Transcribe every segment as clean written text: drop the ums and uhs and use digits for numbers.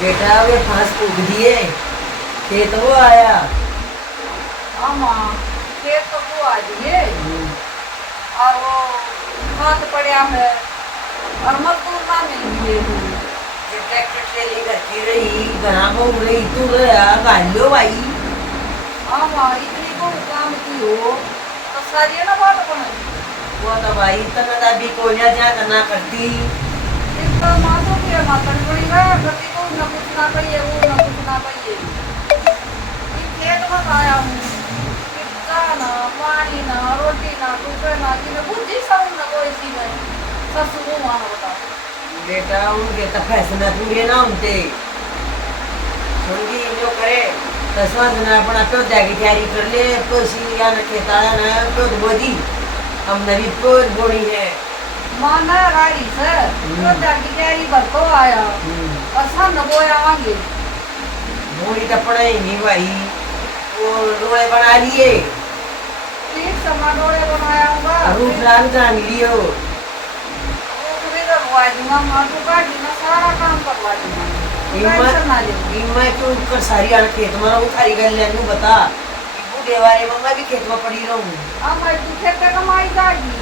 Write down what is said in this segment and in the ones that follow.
बेटा वे फांस फूक दिए खेत वो आया। आमा खेत तो वो आ दिए और वो हाथ पड़ा है और मजदूर ना मिल गए ये ट्रैक्टर ट्रेली करती रही घना घूम रही तू गया गालियो भाई। आमा इतनी को काम की हो तो सारी ना बात बन वो तो भाई तना दाबी कोलिया जा करना करती। एक तो मातो के मातन पड़ी रहा गति को न कुछ ना पाइए वो न कुछ ना पाइए ये खेत में आया हूँ कितना ना पानी ना रोटी ना टूटे ना कि न बुद्धि सब न कोई सी में सब सुनो मानो बता बेटा उनके तो फैसला पूरे ना उनते समझी जो करे दसवां दिन अपना तो जाके तैयारी कर ले तो सी या न खेता ना तो बोदी हम नवी तो बोनी है माना गाड़ी से तो जाके तैयारी भर तो आया और सब न बोया आगे बोनी तो पड़ेगी भाई वो रोड़े बना लिए एक समा डोले बनाया होगा रूप लाल जान लियो करवा दूंगा माटू काट दूंगा सारा काम करवा दूंगा टेंशन ना ले इम्मा क्यों कर सारी आड़ खेत में रहूं थारी गल लेनू बता बूढ़े वाले में मैं भी खेत में पड़ी रहूं। अब मैं तू खेत का कमाई जागी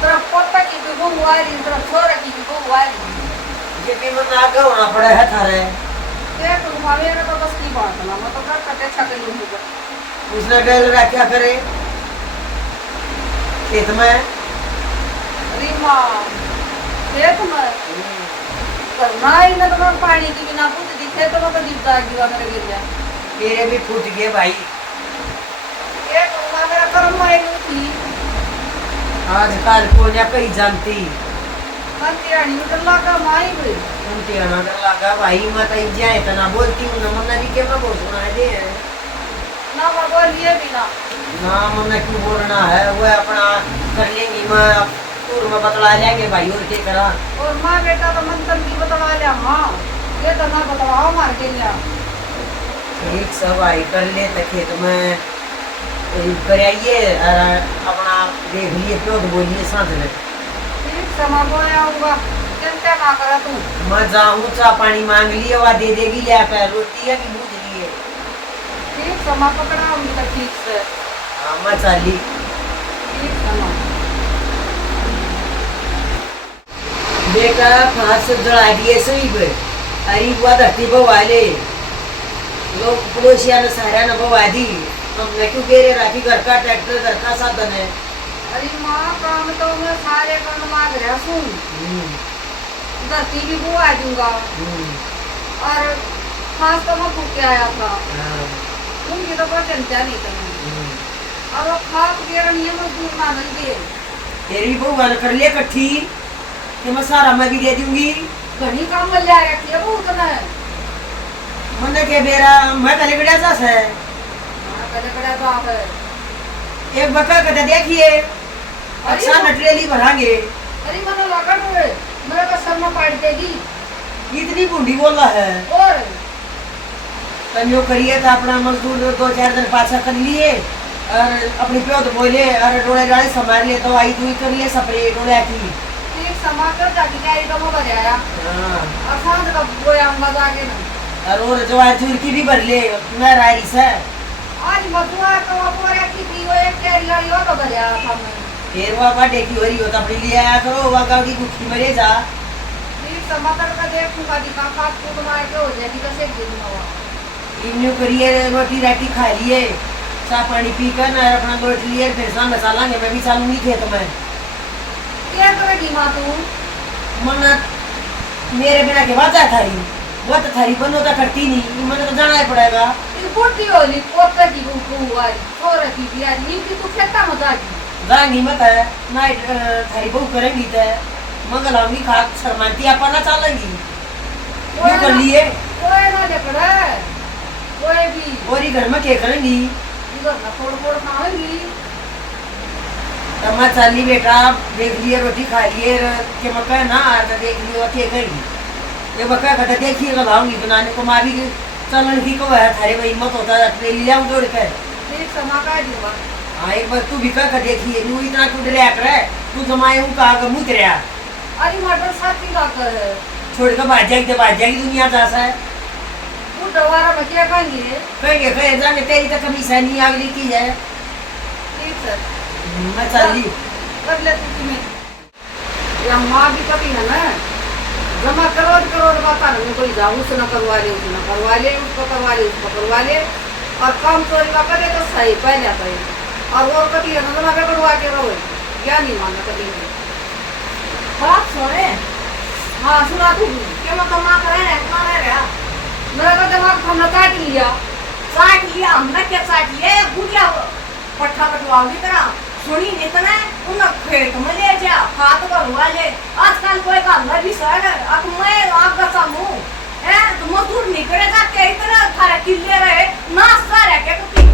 तेरा पोता की भी वो वाली तेरा छोरा की भी वो वाली ये भी मन आगे होना पड़ा है थारे ये तो तुम्हारे का तो बस की बात ना मैं तो कर कटे छके लूंगा उसने गल रहा क्या करे खेत में रीमा खेत में करना ही ना तो पानी की बिना कुछ दिखे तो मैं दीप जागी वा मेरे गिर गया तेरे भी फूट गए भाई ये तो मेरा कर्म है नहीं थी आजकल को ना कहीं जानती मंत्री रानी में लगा माई भी उनके आना कर लगा भाई मत इंजा इतना बोलती हूँ ना मन्ना भी क्या मैं बोल सुना दे ना मैं बोलिए भी ना ना मन्ना क्यों बोलना है वो अपना कर लेंगी मैं टूर में बतला जाएंगे भाई और क्या करा और माँ बेटा तो मंत्र की बतवा लिया माँ ये तो ना बतवाओ मार के लिया एक सब आई कर ले तो खेत में कराइए और अपना देख लिए प्योद बोलिए साथ में ठीक समा बोया होगा चिंता ना करा तू मैं जाऊँ चाह पानी मांग लिए वह दे देगी ले कर रोटी है कि भूज लिए ठीक समा पकड़ा होंगी तो ठीक से हाँ मैं चाली ठीक समा बेटा फांस जला दिए सही पे अरे हुआ धरती बवाले लोग पड़ोसिया ने सारा न बवा दी हमने क्यों कह रहे राखी घर का ट्रैक्टर घर का साधन है। अरे माँ काम तो मैं सारे काम मांग रहा सुन धरती भी बुआ दूंगा और खास तो मैं फूक के आया था उनकी तो कोई चिंता नहीं था अब वो खास के नियम मजदूर ना मिल गए तेरी बहू वाल कर लिया इकट्ठी कि मैं सारा मैं भी दे दूंगी घनी काम मिल जाएगा ठीक वो उतना है मैंने क्या बेरा मैं कल गड़ा सास है कड़े कड़े तो आप है एक बका कटा देखिए अच्छा नटरेली भरांगे अरे मनो लगा रे मेरे को सर में पाट देगी इतनी बूढ़ी बोला है और तन्यो करिए था अपना मजदूर 2-4 दिन पाछा कर लिए और अपनी प्यो तो बोले और डोले डाले संभाल लिए तो आई तू कर लिए स्प्रे डोले की ठीक समा कर जाके कैरी तो मैं बजाया हां आसान का बोया मजा के ना और जवार चूर की भी भर ले मैं राई से आज मधुआ को पूरा की थी वो एक कैरी लड़ी हो तो बजाया था मैं फिर वो बाटे की हो रही हो तो अपनी ले आया करो वो गाड़ी गुठी मरे जा ठीक समा कर का देखूंगा दिखा खाद को तुम्हारे के हो जाएगी तो से दिन हुआ इन्यू करिए रोटी राटी खा लिए चाय पानी पी कर ना अपना लोट लिए फिर शाम में चलेंगे मैं भी चलूंगी खेत में क्या करेगी माँ तू मन मेरे बिना के बात जाता रही वो तो थारी बनो तो करती नहीं मैंने तो जाना ही पड़ेगा ये बोटी होली पोता की को वाली छोरा की भी यार नींद तो खेता मजा की जाएंगी मत है नाइट थारी बहू करेंगी तो मंगल आऊंगी खा शर्माती अपना चलेंगी क्यों कर लिए कोई ना देखड़ा कोई भी और ही घर में क्या करेंगी इधर ना फोड़ फोड़ खाएंगी तो मैं चली बेटा देख लिए रोटी खा लिए के मक्का ना देख लियो क्या करेगी ये बका कटा देखिए लगाऊंगी बनाने को माँ भी चलन की को है थारे में हिम्मत होता है ले लिया जोड़ कर एक समा का दूंगा हाँ एक बार तू भी कर देखिए तू इतना तू डरिया कर तू जमाए हूँ कहा मुत रहा अरे मटर साथी का कर है छोड़ के भाग जाएगी दुनिया जैसा है। वो दोबारा में क्या कहेंगे? कहे जाने तेरी तो कमीशन नहीं अगली की है। ठीक सर, मैं चल ली कर ले तू तुम्हें। या माँ भी पति है ना, जमा करोड़ बता रहे कोई जाऊँ उससे न करवा ले, उससे न करवा ले, उसको करवा ले, उसको करवा ले, और काम चोरी का करे तो सही पहले आता है। और वो कभी है ना जमा करवा के रहो, क्या नहीं माना कभी बात सुने। हाँ सुना तू क्यों मैं कमा करे इतना रह रहा। मेरा तो दिमाग हमने काट लिया। साठ लिया हमने, क्या साठ लिया? गुड़िया पट्ठा कटवाओगी तरह सुनी नहीं तो ना उन खेत में ले जा खाद करवा ले। आजकल कोई काम भी सर अब मैं आपका समूह है तो मजदूर नहीं करेगा क्या इतना थारा किले रहे नाश्ता रह के कती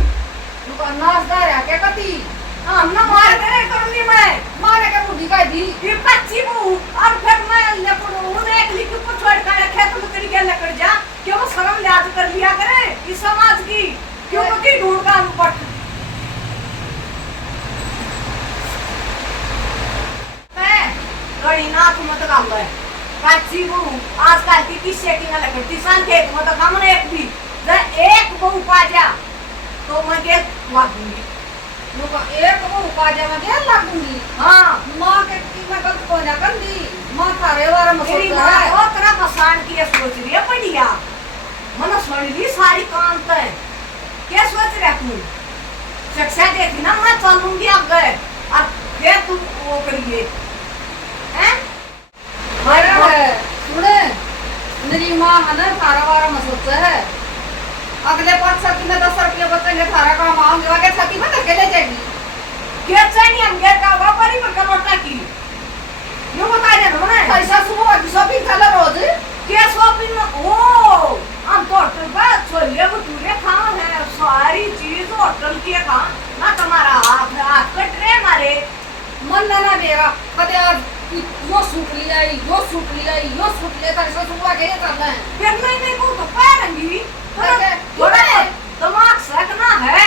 नाश्ता रह के कती हम ना मार करे करूंगी मैं मारे के बुद्धि का दी ये कच्ची बहू और फिर मैं लेकर उन्हें एक लिख को छोड़ कर रखे तो तेरी क्या लेकर जा क्यों शर्म लिहाज कर लिया करे इस समाज की क्यों की ढूंढ का पट गणी नाथ मत काम है कच्ची बहू आजकल की किस सेटिंग अलग करती सान खेत मत काम ने एक भी जब एक बहू पा जा तो मैं के लागूंगी लोग एक वो उपाजा में क्या लगूंगी। हाँ माँ के की मैं गलत को ना कर दी माँ थारे वाला मेरी मसला माँ है। वो तरह फसान की ये सोच रही है बढ़िया मनो सुन ली सारी कांत है क्या सोच रहा तू शिक्षा देखी ना मैं चलूंगी अब गए अब फिर तू वो करिए हैं मेरा है सुने मेरी माँ है ना थारा वाला मसला है। अगले 5 साल में 10 रुपये बचेंगे थारा काम आऊंगे आगे छाती में धक्के ले जाएगी। क्या चाहिए हम गैर का व्यापारी पर कमोटा की यूं बता दे ना मैंने पैसा सुबह की शॉपिंग चला रोज क्या शॉपिंग ओ हम तो होटल पर छोले भटूरे खाओ है सारी चीज होटल के खा ना तुम्हारा हाथ कट रहे हमारे मन ना मेरा कदे आज यो सूट लिया यो सूट लिया यो सूट लिया तारे से सुबह के करना है फिर नहीं को तो पैरंगी थोड़ा दिमाग सकना है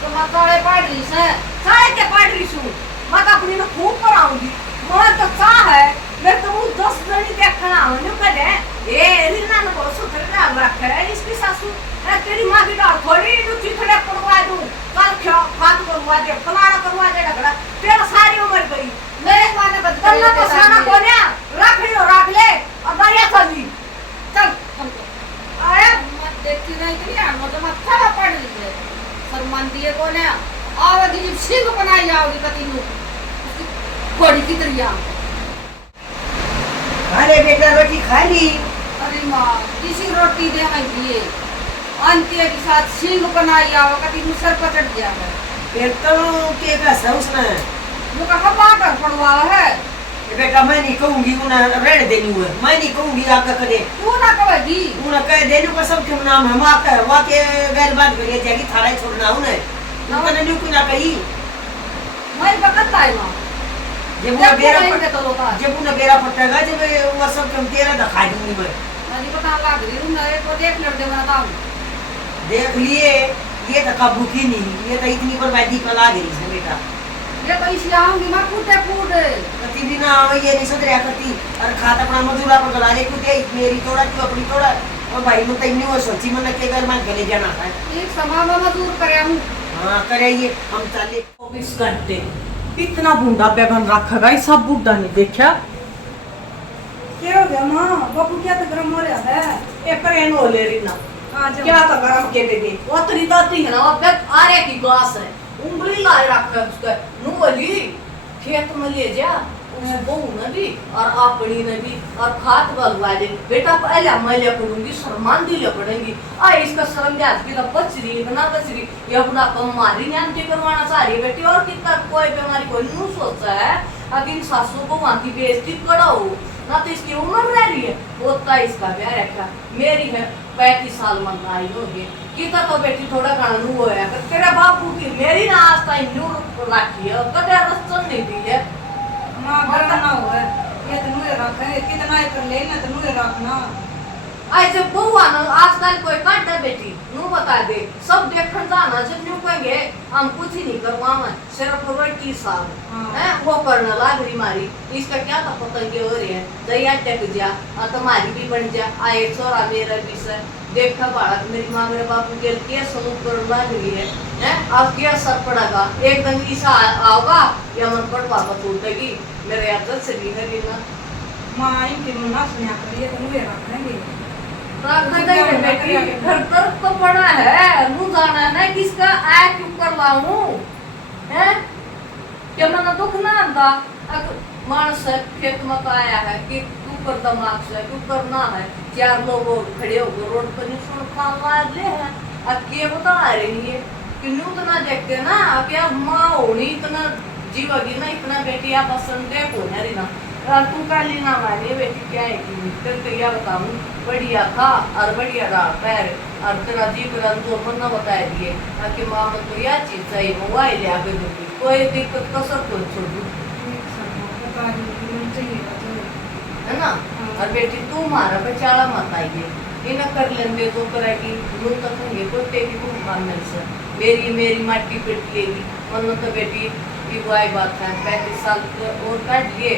तो मैं तारे पढ़ रही से सारे के पढ़ रही हूँ मैं तो अपनी में खूब पढ़ाऊंगी मैं तो चाह है मैं तो वो 10 जनी देखना हूँ न्यू कहे ए रीना ने बहुत सुथरे डाल रखा है इसकी सासू है तेरी माँ की डाल थोड़ी तू चिथड़े पड़वा दूँ कल क्या खाद करवा दे फलाना करवा दे लगड़ा तेरा सारी उम्र गई मेरे माँ ने बदल कल को साना कोन्या रख ले और दरिया चली चल आया मत देखती नहीं कि यार मुझे मत सारा पढ़ लीजिए सम्मान दिए को ने आवदी जी सिंह बनाई आओगी कति नु बड़ी की तरिया। अरे बेटा रोटी खा ली। अरे माँ किसी रोटी दे मैं दिए अंत्य के साथ सिंह बनाई आओ कति नु सर पकड़ दिया है फिर तो के का सौस ना वो कहा बाकर पड़वा है बेटा मैं नहीं कहूंगी उन्हें रेड देनी हुए मैं नहीं कहूंगी आपका करे तू ना कहेगी उन्हें कह देने का सब क्यों नाम है माँ का वहाँ के गैर बात करिए जाएगी थारा ही छोड़ना उन्हें उन्होंने न्यू क्यों ना कही मैं बकता है माँ जब उन्हें बेरा के तो होता है जब उन्हें बेरा पड़ेगा जब वो सब क्यों तेरा दिखा दूंगी मैं नहीं पता लग रही हूँ ना एक देख लड़ते बनाता हूँ देख लिए ये तो काबू की नहीं ये तो इतनी बर्बादी पर ला गई है बेटा ये तो इसी आऊंगी मैं कूदे कति भी ना ये नहीं सोच रहा करती और खात अपना मजूरा पर गला ले कुटे मेरी तोड़ा तू अपनी तोड़ा और भाई मुझे इन्हीं वो सोची मन के घर में गले जाना है एक समा में मजदूर करे हूँ। हाँ करे ये हम चले 24 घंटे इतना बूढ़ा बैगन रखेगा ये सब बूढ़ा नहीं देखा क्या हो गया माँ बापू क्या तो गरम हो रहा है एक करेन हो ले रही ना क्या तो गरम के बेगे वो तेरी दाती है ना वो बैग आरे की घास है उंगली लाए रखा है उसका नु बोली खेत में ले जा उस बहू ने भी और अपनी ने भी और खाद बलवा दे बेटा पहले मैं ले पड़ूंगी शर्मान दी ले पड़ेंगी आ इसका शर्म जाज की तो बचरी ना बचरी ये अपना कम मारी ने आंटी करवाना चाह रही बेटी और कितना कोई बीमारी कोई नु सोचा है अगर सासू को वहां की बेइज्जती कराओ ना तो इसकी उम्र रह रही है होता इसका ब्याह रखा मेरी है 35 साल मन आई होगी किता तो बेटी थोड़ा गाना नु होया कर तेरा बापू की मेरी ना आज ताई न्यू राखी है कदे रस्तन नहीं दी है माँ घर ना हो ये तो नुए रखे कितना ही कर लेना तो नुए रखना ऐसे बउआ ना आजकल कोई काट बेटी नु बता दे सब देखकर जाना जब न्यू कहेंगे हम कुछ ही नहीं करवावा सिर्फ रोटी साग है वो करने लाग रही मारी इसका क्या था पतंगे हो रही है जया टेक जा और तुम्हारी भी बन जा आए छोरा मेरा भी से देखा बालक मेरी माँ मेरे बापू के लिए समूह कर लाग रही है अब क्या असर पड़ेगा एक दिन ईसा आओगा या मन पर बाबा टूटेगी मेरे याद से नहीं है ना माँ इनके मुन्ना सुनिया करिए तो मुझे रखेंगे घर पर तो पड़ा है मुँह जाना है किसका आया क्यों कर लाऊं है क्या मना दुख ना आता मानस खेत में तो आया है कि तू कर दिमाग से तू करना है चार लोग और खड़े हो गए रोड पर निशान खाना ले है अब ये बता रही है कि न्यू तो ना देखते ना अब क्या माँ होनी इतना जीवगी ना इतना बेटिया पसंद है को है ना तू काली ना माने बेटी क्या है कि तेरे क्या बताऊं बढ़िया था और बढ़िया रहा पैर और तेरा जीव रंजो मन ना बताए दिए कि माँ को तो यह चीज चाहिए मोबाइल ले आगे दूंगी कोई दिक्कत कसर को छोड़ दूँ है ना और बेटी तू मारा बेचारा मत आइए इन्हें कर लेंगे तो करेगी लोग तो कहेंगे कोई तेरी को मानने से मेरी माटी पिट लेगी मन तो बेटी की बुआई बात है 35 साल और काट लिए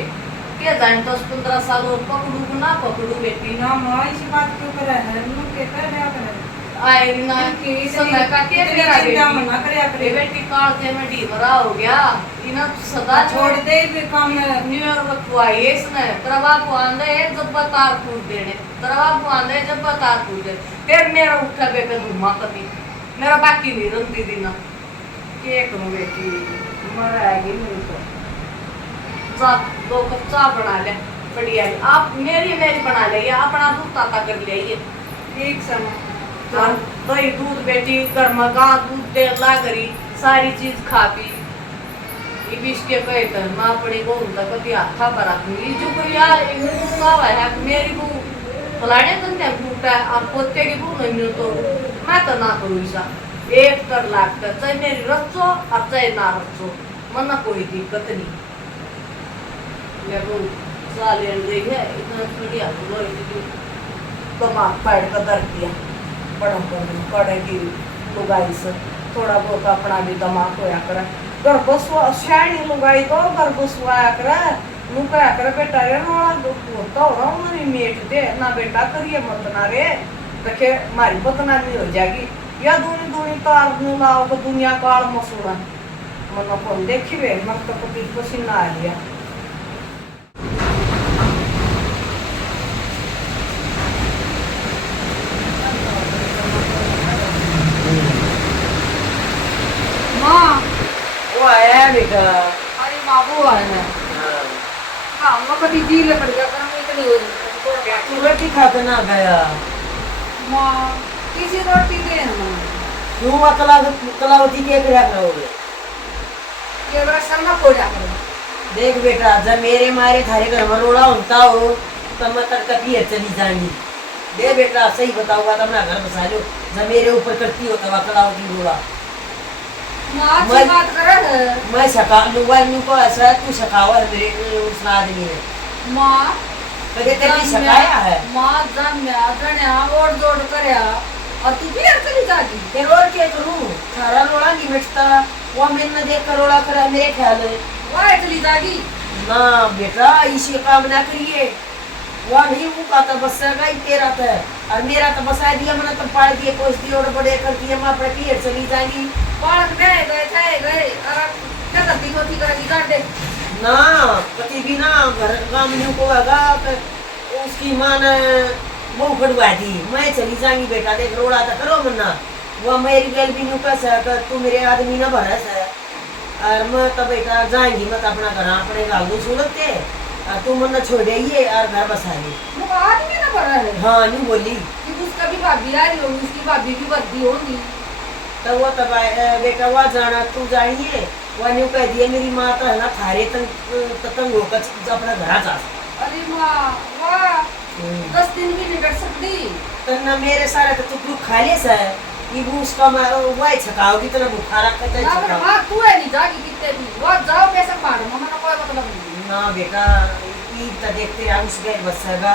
क्या जाने 10-15 साल और पकड़ू ना पकड़ू बेटी ना माँ इसी बात क्यों करे है मुँह के कर रहा करे आए ना समय का क्या करेगा चिंता मना करे बेटी बेटी काल से में ढीमरा हो गया इन्हें सदा छोड़ दे भी काम न्यू ईयर रखवाई इसने तेरा बाप आंदे जब तार फूट देने तेरा बाप आंदे जब तार फूट दे फिर मेरा उठा बेटा धुमा कभी मेरा बाकी नहीं रंती दिन के करूं बेटी मर आएगी मेरे को चाह 2 कप चाह बना ले बढ़िया आप मेरी बना ले अपना दूध ताता कर ले ठीक समय दही दूध बेटी गर्मा गा दूध दे ला करी सारी चीज खा पी ये बीच के कहे तो माँ पड़ी को उनका कभी हाथा पर रखूंगी जो कोई यार है मेरी बू फलाने तो नहीं टूटा और पोते की बू नहीं मिल तो मैं तो ना करूँ ऐसा एक कर लाख कर चाहे मेरी रखो और चाहे ना रखो मना कोई दिक्कत नहीं मैं वो साले रही है इतना बढ़िया दिमाग पैर का दर्द दिया बड़ा पड़ेगी लुगाई से थोड़ा बहुत अपना भी दिमाग होया करे घर बसवा शायनी लुगाई तो घर बसवाया करे मुँह कया करे बेटा रे रोड़ा होता हो रहा हूँ मेरी मेट दे ना बेटा करिए मत ना रे देखे मारी बदनामी हो जाएगी या दूनी तार लाओ तो दुनिया काल मसूड़ा मन को देखी वे मन तो कभी पसीना आ लिया वो आया बेटा अरे बाबू आया है हाँ वो कभी जी ले पड़ गया काम इतनी हो रही तू रोटी खा के ना गया माँ किसी रोटी दे ना क्यों कलावती के क्या करोगे ये बड़ा शर्मा हो जाता है देख बेटा जब मेरे मारे थारे घर में रोड़ा होता हो तब मैं तरकती है चली जाएंगी दे बेटा सही बताऊंगा तब मैं घर बसा लो जब मेरे ऊपर करती हो तब कलावती रोड़ा माँ अच्छी बात करे है मैं सका लूंगा इनको ऐसा तू सकावा है मेरे उस आदमी ने माँ कदे तेरी सकाया है माँ जन्या जन्या और जोड़ करया और तू भी चली जाती ते रोड के करूं थारा रोड़ा नहीं मिटता वो मैंने देख कर रोड़ा करा मेरे ख्याल है वह चली जागी ना बेटा इसी काम ना करिए वो नहीं वो का तो बस का ही तेरा था और मेरा तो बसा दिया मैंने तो पाड़ दिए कोस दिए और बड़े कर दिए मां पर पीर चली जाएगी पाड़ गए और क्या करती होती करेगी काट दे ना पति भी ना घर काम नहीं को होगा तो उसकी मां ने वो खड़वा दी मैं चली जाएंगी बेटा देख रोड़ा तो करो मन्ना वो मेरी गैल भी नहीं पैसा कर तू मेरे आदमी ना भरस है और मैं तो बेटा जाएंगी मैं तो अपना घर अपने गाल दो सूरत के और तू मन छोड़ जाइए और घर बसा ले वो आदमी ना भरा है हाँ नहीं बोली कि उसका भी भाभी आ रही होगी उसकी भाभी भी बद्दी होगी तो वो तब बेटा वहाँ जाना तू जानिए वह न्यू कह दिया मेरी माँ तो है ना थारे तंग होकर अपना घर जा अरे माँ वाह 10 दिन भी नहीं कर सकती तो ना मेरे सारे तो तू दुख खा ले सा ये वो उसका वह छकाओगी तो ना बुखार रखता ना पर माँ तू है नहीं जागी कितने भी वो जाओ कैसे मारो मम्मा ना कोई मतलब नहीं ना बेटा ईद तो देखते हैं उस गए बसेगा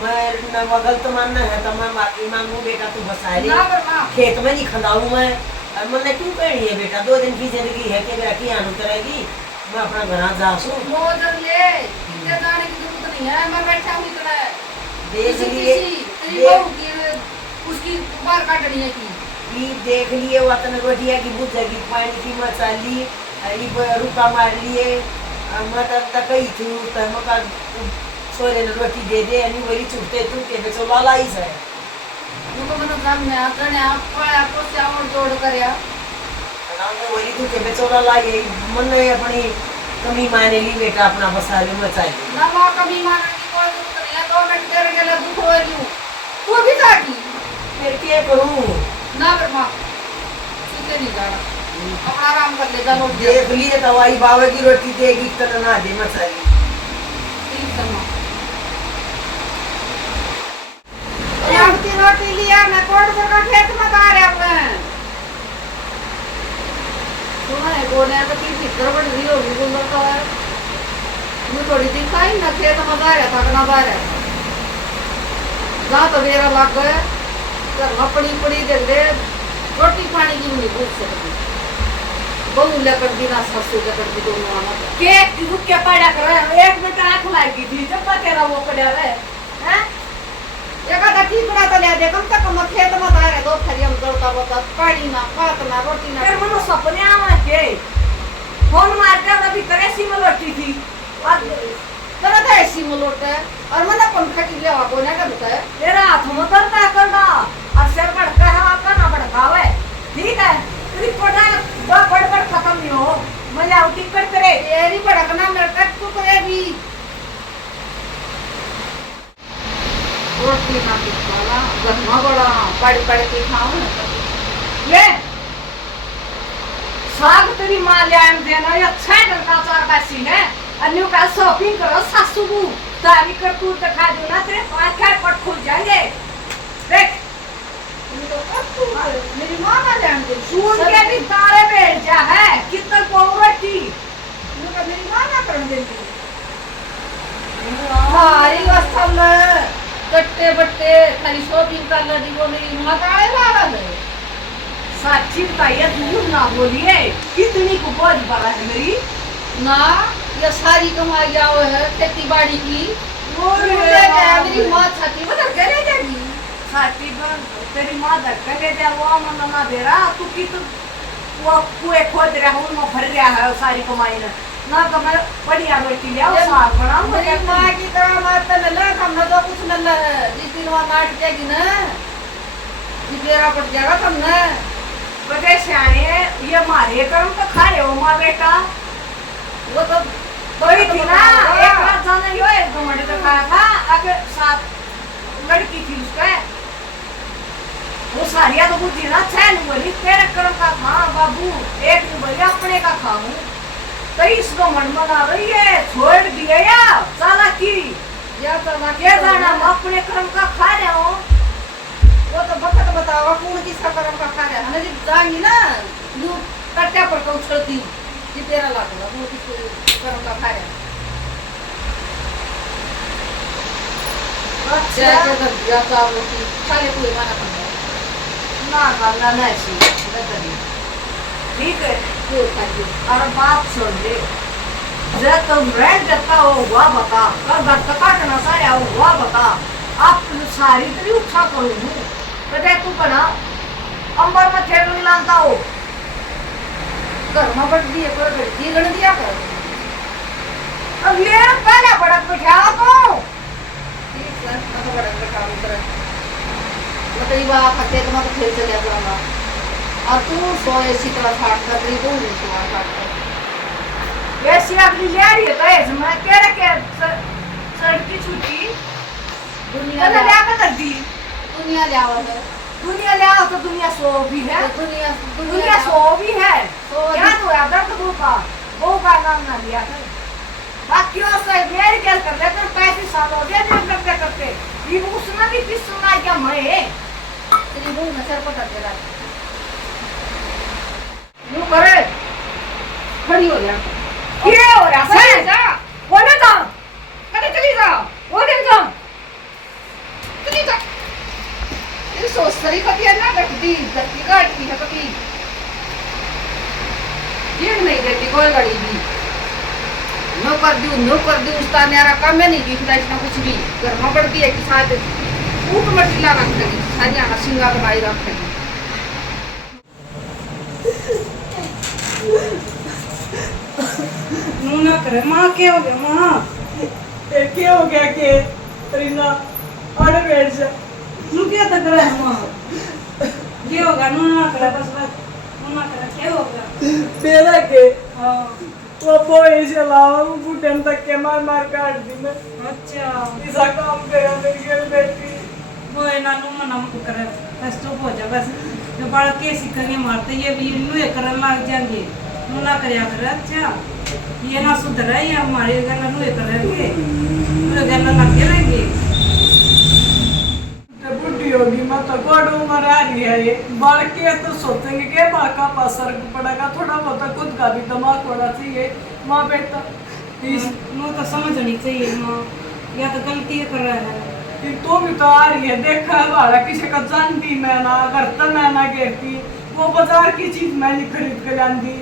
मैं न मगल तो मानना है तो मैं माफी मांगू बेटा तू बसा ले ना पर मां खेत में नहीं खंदाऊं मैं और मैंने क्यों कहनी है बेटा 2 दिन की जिंदगी है कि मेरा की आनू करेगी मैं अपना घर जा सू मोजन ले इतने जाने की जरूरत नहीं है मैं बैठा हूं इतना देख लिए तेरी बहू की उसकी बाहर काटनी है की ये देख लिए वतन रोटिया की बुझेगी पानी की मसाली ये रुका मार लिए मतलब तक ही थी तो मका सोरे ने रोटी दे दे अनि वही चुपते चुपते पे चला लाई से मुको मन काम में आकने आप पाया को चावल जोड़ करया हमने वही तू के पे चला लाई मन ने अपनी कमी माने ली बेटा अपना बसाले मचाई ना मां कभी मानने की कोई जरूरत नहीं है 2 मिनट तेरे के लिए दुख हो रही तू भी जागी फिर क्या करूं ना पर मां सीधे नहीं जाना अपना आराम कर ले जा लोग देख लिए दवाई बाबा की रोटी देगी तो ना दे मसाली ठीक है मां यार की रोटी लिया मैं कोट का खेत में गा रहा हूं सुना है बोले तो की भीतर बड़ रही होगी बोल तो है मैं थोड़ी दिखाई ना खेत में गा रहा था ना बाहर जा तो मेरा लग गए घर में पड़ी पड़ी दे दे रोटी पानी की नहीं पूछ सकती बहु लेकर बिना ससुर लेकर भी दोनों आना के रुक के पड़ा कर एक मिनट आंख लागी थी जब तक तेरा वो पड़ा रहे हैं एक आधा टीकड़ा तो ले दे कम से कम खेत में गा रहे 2 खरियम दौड़ता बोता पानी ना भात ना रोटी ना फिर मनो सपने आवा के फोन मार के अभी करे सी में लौटी थी और तेरा तो ऐसी मलोट है और मैंने पंखा की ले आको ना कर है तेरा हाथ में दर्द है करना और सिर भड़का है आपका ना भड़कावे ठीक है तेरी कोटा बड़ खत्म नहीं हो मैं जाऊं टिकट करे तेरी भड़कना मेरे तक तू करे भी रोटी ना खाना गरमा बड़ा पड़ के खाओ ले साग तेरी मां ले आम देना ये अच्छा ढंग का चार का सीन है अन्यू का शॉपिंग करो सासू को तारी कर तू दिखा दो ना तेरे आंखें पट खुल जाएंगे देख मेरी मां ना जान दे सुन के भी तारे बैठ जा है कितन पोवटी मेरी मां ना कर देती हमारी अवस्था में कट्टे बट्टे खाली शॉपिंग कर ली वो मेरी मां का लागल है साची बताइए तू ना बोलिए कितनी को बोझ बड़ा है मेरी ना ये सारी कमाई आओ है खेती बाड़ी की मेरी माँ छाती बदल के ले जाएगी साची बन तेरी माँ धक्का ले जा वो मन ना दे रहा तू की तू वो कुएं खोद रहा हूँ मैं भर गया है सारी कमाई ना तो मैं बढ़िया रोटी ले आओ साग बनाऊं मेरी माँ की तरह मात न हमने तो कुछ न जिस दिन वहाँ नाट जाएगी ना जी बेरा पड़ जाएगा तुमने बड़े सियाने ये मारे कर्म तो खा रहे हो माँ बेटा वो तो वही थी ना एक रात जाने यो 1-2 मिनट तक खाया था आगे साथ लड़की थी उसका वो सारिया तो बुद्धि ना चैन बोली तेरे कर्म का खा बाबू एक नहीं बोली अपने का खाऊं तो इसको मन मना रही है छोड़ दिया या चालाकी या चला ये जाना हम अपने कर्म का खा रहे हो वो तो वक्त बताओ कौन किसका कर्म का खा रहा है ना जी जाएंगी ना लू कट्टे पर को उछलती कि तेरा लाख वो किस कर्म का खा रहा है अच्छा क्या दिया का रोटी खाली कोई माना कर ना गल्ला ना सी कदी ठीक है कोई खाली और बात सुन ले जब तुम रेंट देता हो हुआ बता कर घर का काटना सारा हुआ बता आप सारी तेरी उठा करूँ तो देख तू बना अंबर में खेल लाता हो घर में बढ़ दिए पर बढ़ती गण दिया कर अब ये पहले बड़क बिठा को ठीक है तो बड़ा का काम कर मतलब ये बात खाते तो मैं खेल चले जाऊंगा और तू सो ऐसी तरह फाट कर रही तो नहीं सो फाट कर ऐसी अपनी ले रही है तो ऐसे मैं कह रहा के सड़की छुट्टी दुनिया तो क्या कर दी दुनिया जाओ है दुनिया ले आओ तो दुनिया सो भी है दुनिया दुनिया सो भी है सो क्या तो याद रख दो का वो का नाम ना लिया कर बाकी और से मेरे क्या कर ले तो 35 साल हो गए नहीं करते करते ये उसने भी किस सुना क्या मैं तेरी बहू ने सर पकड़ के रख यू करे खड़ी हो जा क्या हो रहा चली है जा बोले तो कदे चली जा बोले तो भी सोच सही कभी है ना गट्टी गट्टी काटती है कभी ये नहीं देती कोई गड़ी भी नो कर दी उसका न्यारा काम में नहीं दिखता इसमें कुछ भी घर में पड़ती है कि साथ ऊट मटीला रखेगी सारी आना सिंगा के बाई रखेगी नू ना करे माँ क्या हो गया माँ क्या हो गया के रीना अरे बैठ जा नू क्या तक रहा है माँ क्या होगा नू ना करे बस नू ना करे क्या होगा मेरा के हाँ वो बोई से लाओ बुटन तक के मार काट दी मैं अच्छा ऐसा काम करे मेरी girl बेटी वो है ना नू मना करे स्टॉप हो जा बस जो बाल के सिक्के मारते ये भी नू ये करने लग जाएंगे नू ना करया कर अच्छा ये ना सुधर है ये हमारे घर नू ये करेंगे नू घर लग रहेंगे बुढ़ी होगी मैं तो गोड़ उम्र आ रही है ये बाल के तो सोचेंगे कि बाल का असर पड़ेगा थोड़ा बहुत खुद का भी दिमाग होना चाहिए माँ बेटा नू तो समझनी चाहिए माँ या तो गलती कर रहा है कि तू भी तो आ रही है देखा है बाला किसी का जानती मैं ना घर तो मैं ना गिरती वो बाजार की चीज मैं नहीं खरीद के लांदी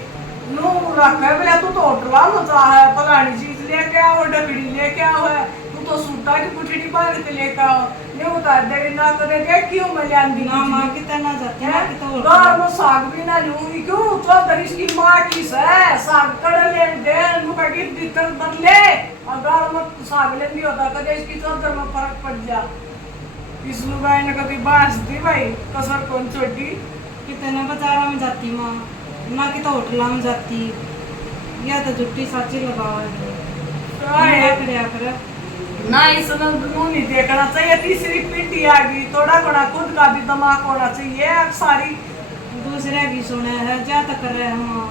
नू रखा है भैया तू तो होटला मचा है फलानी चीज लेके आओ डकड़ी लेके आओ है तू तो सूटा की पुठड़ी बांध के लेके आओ ये बता दे ना करे देख क्यों मैं लांदी ना माँ कितना ना जाती है कितना गार में साग भी ना लूंगी क्यों तो दरिश की माँ की है साग कड़ ले दे मुका की भीतर बन ले और गार में साग ले दियो था कदे इसकी चौधर में फर्क पड़ जा इस लुगाई ने कभी बांस दी भाई कसर कौन छोटी कितने बाजारों में जाती माँ ना कि तो होटल में जाती या तो जुट्टी साची लगाओ कर ना इसमें नू नहीं देखना चाहिए तीसरी पीढ़ी आ गई थोड़ा थोड़ा खुद का भी दिमाग होना चाहिए सारी दूसरे की सुने है जा तक कर रहे हैं माँ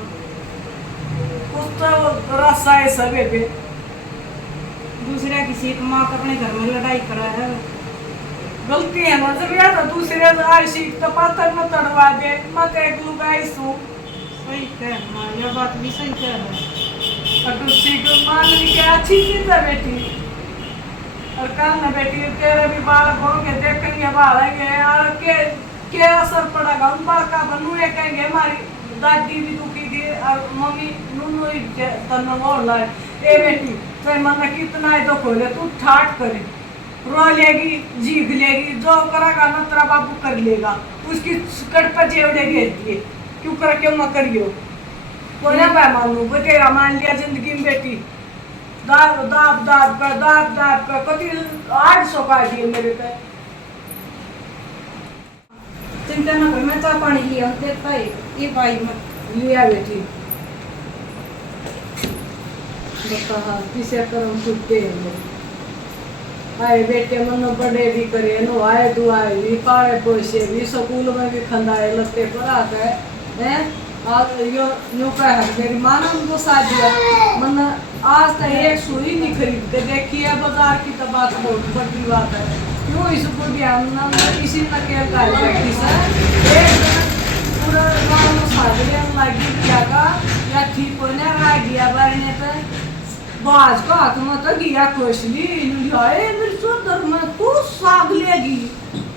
कुछ तो रास्ता है सब पे दूसरे किसी माँ अपने घर में लड़ाई करा है गलती है नजरिया तो दूसरे आशी तो पत्थर में तड़वा दे मत एक लुगाई सू सही कह माँ यह बात भी सही कह है और तू सीख मान ली के अच्छी चीज है बेटी और कल न बेटी तेरे भी बाल होंगे देखेंगे बाल आएंगे और के असर पड़ेगा उन बाल का बनू ये कहेंगे हमारी दादी भी दुखी थी और मम्मी नूनू तन्ना मोड़ लाए ए बेटी तो मन कितना है दुख हो ले तू ठाट करे रो लेगी जीभ लेगी जो करेगा ना तेरा बाबू कर लेगा उसकी कट पर जेवड़े घेरती है क्यों कर क्यों न करियो कोई ना पाए मानू तेरा मान लिया जिंदगी में बेटी दाब कर कति 800 का दिए मेरे पे चिंता ना कर मैं चाय पानी लिया देखता है ये भाई मत लिया बेटी बता हाँ किसे करम छुट्टे आए बेटे मन बड़े भी करे नो आए दुआए भी पाए पोसे भी स्कूल में भी खंदाए लत्ते पर आते हैं और यो नो का है मेरी माँ ने उनको साथ दिया मन आज तक एक सुई नहीं खरीद के देखी है बाजार की तो बात बहुत बड़ी बात है क्यों इसको ध्यान ना किसी न केयर कर बैठी सर एक पूरा गाँव में साधने लगी क्या का या ठीक होने आ गया बारने पे बाज का हाथ में तो गया कोसली आए मेरे सो दर में कुछ साग लेगी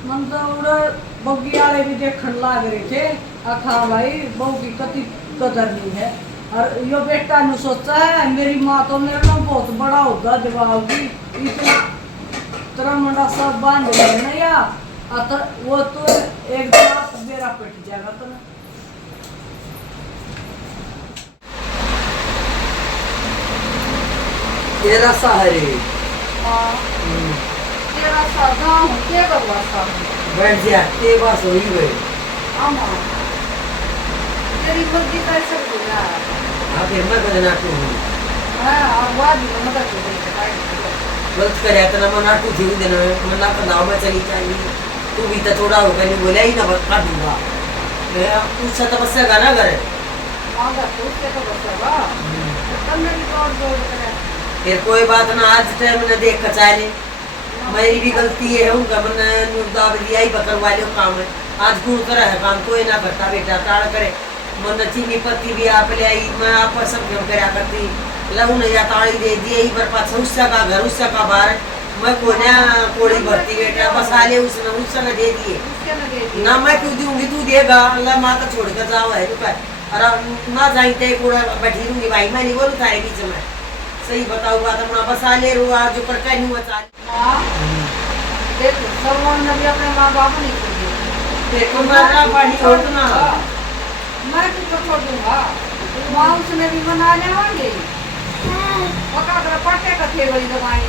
मन तो उड़ा बग्गी वाले भी देखने लग रहे थे अखा भाई बहू की कति कदर नहीं है और यो बेटा ने सोचा है मेरी माँ तो मेरे को बहुत बड़ा होगा दिवाओगी इतना तेरा मुंडा सब बांध लेना या वो तो एक दिन मेरा पिट जाएगा तो ना तेरा सहारे तेरा साधा हूँ क्या करवा साधा बैठ जा ते बस हो ही गए आमा तेरी मर्जी कैसे बोला आप हिम्मत बजना तू हाँ अब वाद में मदद कर देते गलत करे तो ना मना तू जीव देना मना का नाव में चली चाहिए तू भी तो थोड़ा हो पहले बोला ही ना बता दूंगा मैं पूछा तपस्या गाना करे आगा तो उसके तो बसेगा तब मेरी और जोड़ करे फिर कोई बात ना आज टाइम न देख कचाले मेरी भी गलती है उनका मन दाब दिया ही पकड़ वाले काम है आज गुण करा है काम कोई ना करता बेटा टाड़ करे मन चीनी पत्ती भी आप ले आई मैं आपको सब क्यों करा करती लहू ने या ताड़ी दे दिए ही पर पास उसका का घर उसका का बाहर मैं कोना कोड़ी भरती बेटा बसाले उसने दे दिए उसके में दे दिए। ना मैं क्यों दूंगी, तू देगा। अल्लाह माँ तो छोड़ कर जाओ है रुका। अरे ना जाइते कूड़ा बैठी रहूंगी भाई, मैं नहीं बोलूँ तारे बीच में। सही बताऊंगा तो अपना बसाले रो आज जो करका नहीं बचा। हाँ देख सरवन ने भी अपने माँ बाप नहीं छोड़े। देखो मारा पानी छोड़ना। मैं तुझको छोड़ दूंगा, माँ उसने भी मना लेवांगे। पका कर पट्टे का थे बड़ी दवाई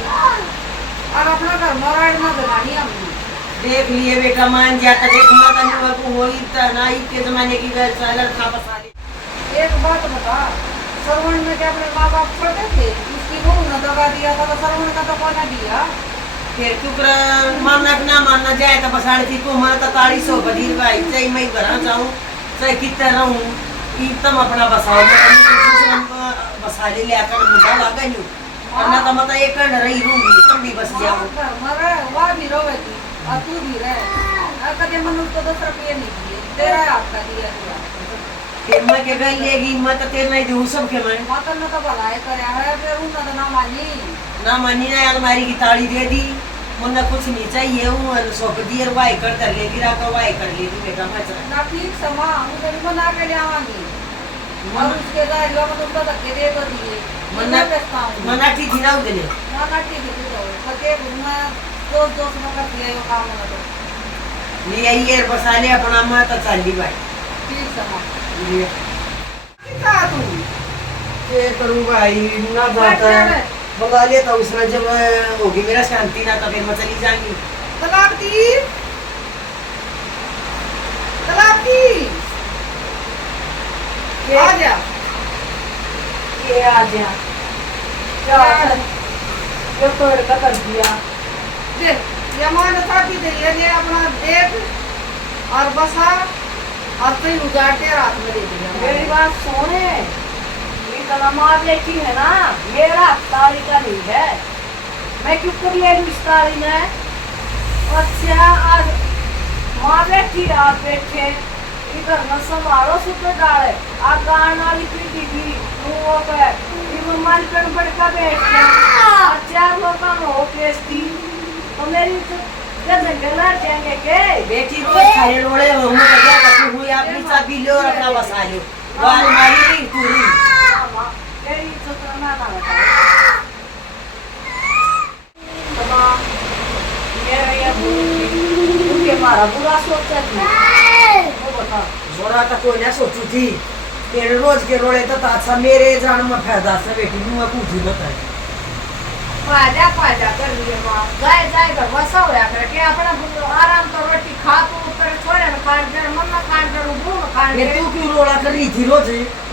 और अपना घर मराड़ ना दवाई हमने देख लिए बेटा मान जाता देख माता नहीं हुआ को होई त नाई के जमाने की घर सालर था बसाले। एक बात बता, सरवण में क्या अपने माँ बाप छोटे थे? उसकी बहू ने दबा दिया था तो सरवण का तो कोना दिया। फिर टुकड़ा मानना कि ना मानना जाए तो बसाड़ थी को मैं तो 4300 बदीर भाई चाहे मैं घर जाऊं चाहे कितना रहूं एकदम अपना बसाओ बसाले ले आकर मुझा लगा नहीं वरना तो मत एक रही रहूंगी तुम भी बस जाओ। घर मरे वह भी रोवेगी और तू भी रहे। कदे मनुष्य को 10 रुपये नहीं दिए, तेरा आपका दिया दिया। फिर मैं के गल लेगी मैं तो तेरे नहीं दूं सब के मैं माता ने तो भलाई करे है, फिर उन्होंने तो ना मानी। ना मनी ना अलमारी की ताड़ी दे दी मुन्ना कुछ नहीं चाहिए हूँ सौंप दी और वाई कर ले गिरा कर वाई कर लेगी बेटा मैं ना ठीक समा उधर बना के ले आवांगी और उसके बाद जो मतलब तो धक्के दे तो दिए मन्ना बेचता हूँ। मना ठीक थी ना उधर ना ठीक है तो सके मैं दोस्त में कर दिया ये काम ना तो ले आइए बसाले अपना मैं तो चली भाई ठीक समा ये कितना तू ये करूँ भाई ना जाता है बता लिया था उसने जब होगी मेरा शांति ना तो फिर मैं चली जाऊंगी। तलाक दी तलाक दी आ जा ये आ गया क्या ये तो इनका कर दिया। देख ये मान साथी दे ये अपना देख और बसा और तो उजाड़ के रात में दे दिया। मेरी बात सुने, इतना माँ बेटी है ना मेरा तारी का नहीं है, मैं क्यों कर ले इस तारी में। अच्छा आज माँ बेटी आप बैठे इधर न संभालो सुपर डाले आ गान वाली पीटी भी वो पे ये मन पर बड़का बैठ गया 4 लोग का हो पेस्ती तो मेरी तो कैसे गला जाएंगे के बेटी तो खाने लोड़े हो मैं क्या करती हूँ अपनी चाबी लो और अपना बसा लो वो अलमारी नहीं पूरी तेरी तो ना ना बता तमाम मेरा ये बुरी मारा बुरा सोचा थी वो बता जोरा तो कोई ना सोचू थी तेरे रोज के रोड़े तो अच्छा मेरे जान में फायदा से बेटी मैं पूछी बता फायदा कर लिए माँ जाए जाए कर बसा होया कर के अपना आराम तो रोटी खा तो ऊपर छोड़े न खान कर मन न खान कर मुंह न खान ये तू क्यों रोड़ा कर रही थी रोज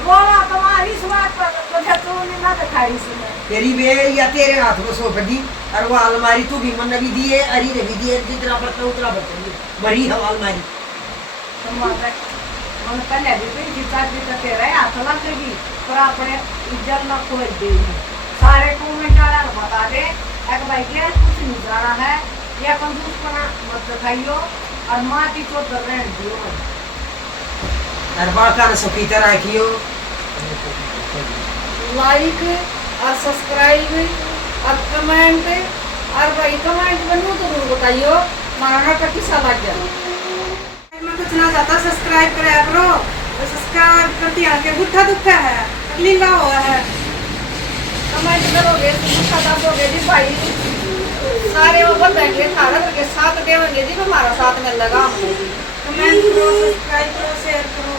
बोला तुम्हारी स्वाद पर तुझे तू ने ना दिखाई सुने तेरी बे या तेरे हाथ में सौंप दी और वो अलमारी तू भी मन भी दिए अरी ने भी दिए जितना बर्तन उतना बर्तन बड़ी है अलमारी तुम्हारे मन पहले भी कोई जितना जितना तेरा हाथ लगेगी पर अपने इज्जत न खोल देगी। सारे कमेंट वाला बता दे एक भाई के कुछ नहीं जाना है या कंजूस पना मत दिखाइयो और माँ की चोट कर रहे दियो और बाका ने सुखी तरह कियो लाइक और सब्सक्राइब और कमेंट और भाई कमेंट बनू तो जरूर बताइयो हमारा नाटक किसा लग गया। मैं कुछ ना चाहता सब्सक्राइब कराया करो तो सब्सक्राइब करती आके गुट्ठा दुखा है लीला हुआ है कमेंट करोगे तो गुट्ठा दबोगे जी भाई सारे वो बंदे भारत के साथ देवेंगे जी हमारा साथ में लगा कमेंट करो सब्सक्राइब करो शेयर करो।